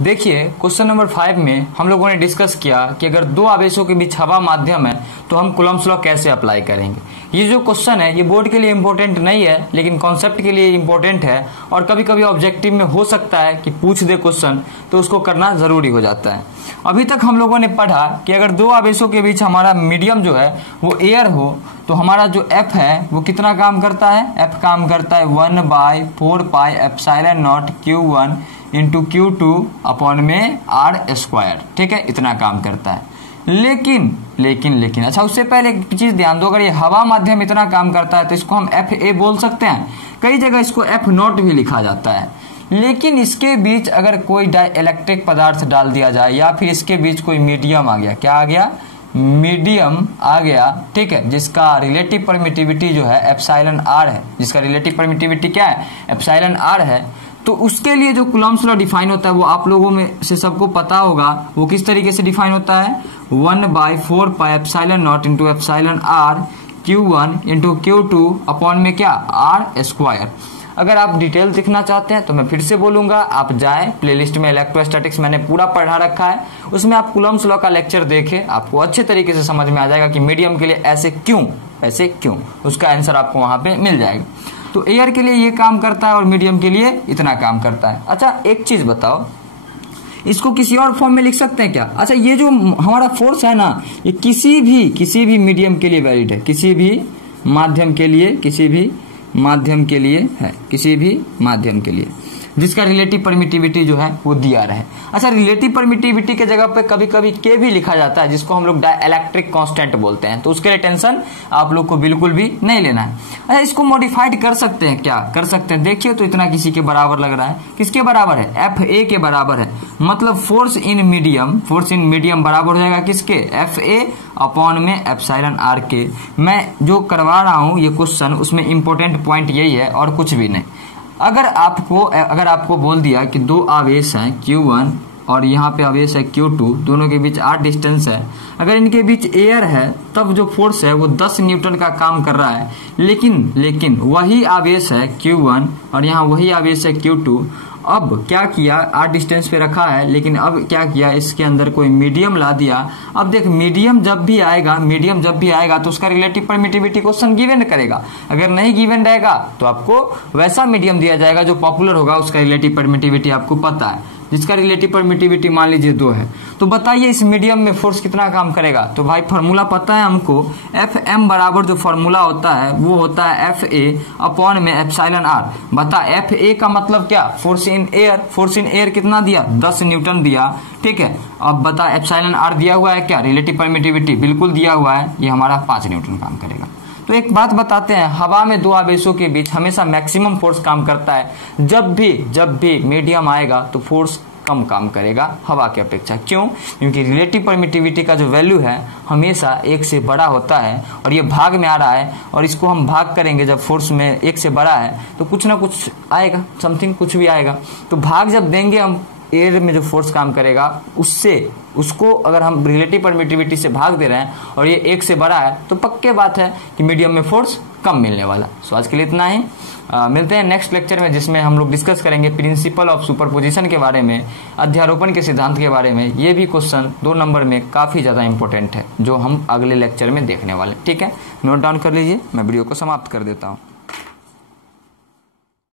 देखिए question number 5 में हम लोगों ने डिस्कस किया कि अगर दो आवेशों के बीच हवा माध्यम है तो हम कूलम्ब्स लॉ कैसे अप्लाई करेंगे। ये जो क्वेश्चन है ये बोर्ड के लिए इंपॉर्टेंट नहीं है, लेकिन कॉन्सेप्ट के लिए इंपॉर्टेंट है और कभी कभी ऑब्जेक्टिव में हो सकता है कि पूछ दे क्वेश्चन, तो उसको करना जरूरी हो जाता है। अभी तक हम लोगों ने पढ़ा कि अगर दो आवेशों के बीच हमारा मीडियम जो है वो एयर हो तो हमारा जो एफ है वो कितना काम करता है। एफ काम करता है 1/4πε0 Q1 इंटू Q2 अपॉन में R स्क्वायर। ठीक है, इतना काम करता है। लेकिन अच्छा उससे पहले एक चीज ध्यान दो, अगर ये हवा माध्यम इतना काम करता है तो इसको हम FA बोल सकते हैं। कई जगह इसको F0 भी लिखा जाता है। लेकिन इसके बीच अगर कोई डाइइलेक्ट्रिक पदार्थ डाल दिया जाए या फिर इसके बीच कोई मीडियम आ गया, क्या आ गया, मीडियम आ गया, ठीक है, जिसका रिलेटिव परमिटिविटी जो है एप्सिलॉन R है, जिसका रिलेटिव परमिटिविटी क्या है, एप्सिलॉन R है, तो उसके लिए जो कूलम्ब्स लॉ डिफाइन होता है वो आप लोगों में से सबको पता होगा। वो किस तरीके से डिफाइन होता है, 1/4πε0 into epsilon R Q1 into Q2 upon में क्या, R स्क्वायर। अगर आप डिटेल दिखना चाहते हैं तो मैं फिर से बोलूंगा, आप जाएं प्लेलिस्ट में इलेक्ट्रोस्टैटिक्स मैंने पूरा पढ़ा रखा है, उसमें आप कूलम्ब्स लॉ का लेक्चर देखें, आपको अच्छे तरीके से समझ में आ जाएगा कि मीडियम के लिए ऐसे क्यों, उसका आंसर आपको वहां पे मिल जाएगा। तो एयर के लिए ये काम करता है और मीडियम के लिए इतना काम करता है। अच्छा एक चीज बताओ, इसको किसी और फॉर्म में लिख सकते हैं क्या। अच्छा ये जो हमारा फोर्स है ना, ये किसी भी मीडियम के लिए वैलिड है, किसी भी माध्यम के लिए है, जिसका रिलेटिव परमिटिविटी जो है वो दिया रहे। अच्छा रिलेटिव परमिटिविटी के जगह पे कभी कभी के भी लिखा जाता है, जिसको हम लोग डाइइलेक्ट्रिक कांस्टेंट बोलते हैं, तो उसके लिए टेंशन आप लोग को बिल्कुल भी नहीं लेना है। अच्छा इसको मॉडिफाइड कर सकते हैं, क्या कर सकते हैं, देखिए तो इतना किसी के बराबर लग रहा है, किसके बराबर है, FA के बराबर है। मतलब फोर्स इन मीडियम बराबर हो जाएगा किसके, FA अपॉन में एप्सिलॉन R के। मैं जो करवा रहा हूं ये क्वेश्चन, उसमें इंपॉर्टेंट पॉइंट यही है और कुछ भी नहीं। अगर आपको बोल दिया कि दो आवेश हैं Q1 और यहाँ पे आवेश है Q2, दोनों के बीच R डिस्टेंस है, अगर इनके बीच एयर है तब जो फोर्स है वो 10 न्यूटन का काम कर रहा है। लेकिन वही आवेश है Q1 और यहाँ वही आवेश है Q2। अब क्या किया, R डिस्टेंस पे रखा है, लेकिन अब क्या किया, इसके अंदर कोई मीडियम ला दिया। अब देख मीडियम जब भी आएगा तो उसका रिलेटिव परमिटिविटी क्वेश्चन गिवन करेगा। अगर नहीं गिवन रहेगा तो आपको वैसा मीडियम दिया जाएगा जो पॉपुलर होगा, उसका रिलेटिव परमिटिविटी आपको पता है, जिसका रिलेटिव परमिटिविटी मान लीजिए 2 है। तो बताइए इस मीडियम में फोर्स कितना काम करेगा। तो भाई फॉर्मूला पता है हमको, Fm बराबर जो फॉर्मूला होता है वो होता है FA अपॉन में एप्सिलॉन R। बता FA का मतलब क्या, फोर्स इन एयर कितना दिया, 10 न्यूटन दिया। ठीक है, अब बता एप्सिलॉन R दिया हुआ है क्या, रिलेटिव परमिटिविटी बिल्कुल दिया हुआ है, ये हमारा 5 न्यूटन काम करेगा। तो एक बात बताते हैं, हवा में दो आवेशों के बीच हमेशा मैक्सिमम फोर्स काम करता है। जब भी मीडियम आएगा तो फोर्स कम काम करेगा हवा की अपेक्षा। क्यों, क्योंकि रिलेटिव परमिटिविटी का जो वैल्यू है हमेशा 1 से बड़ा होता है और ये भाग में आ रहा है, और इसको हम भाग करेंगे जब फोर्स में 1 से बड़ा है तो कुछ ना कुछ आएगा, समथिंग कुछ भी आएगा। तो भाग जब देंगे हम एयर में जो फोर्स काम करेगा उसको अगर हम रिलेटिव परमिटिविटी से भाग दे रहे हैं और ये 1 से बड़ा है तो पक्के बात है कि मीडियम में फोर्स कम मिलने वाला। सो आज के लिए इतना ही, मिलते हैं नेक्स्ट लेक्चर में, जिसमें हम लोग डिस्कस करेंगे प्रिंसिपल ऑफ सुपरपोजिशन के बारे में, अध्यारोपण के सिद्धांत के बारे में। ये भी क्वेश्चन 2 नंबर में काफी ज्यादा इंपॉर्टेंट है, जो हम अगले लेक्चर में देखने वाले। ठीक है, नोट डाउन कर लीजिए, मैं वीडियो को समाप्त कर देता हूँ।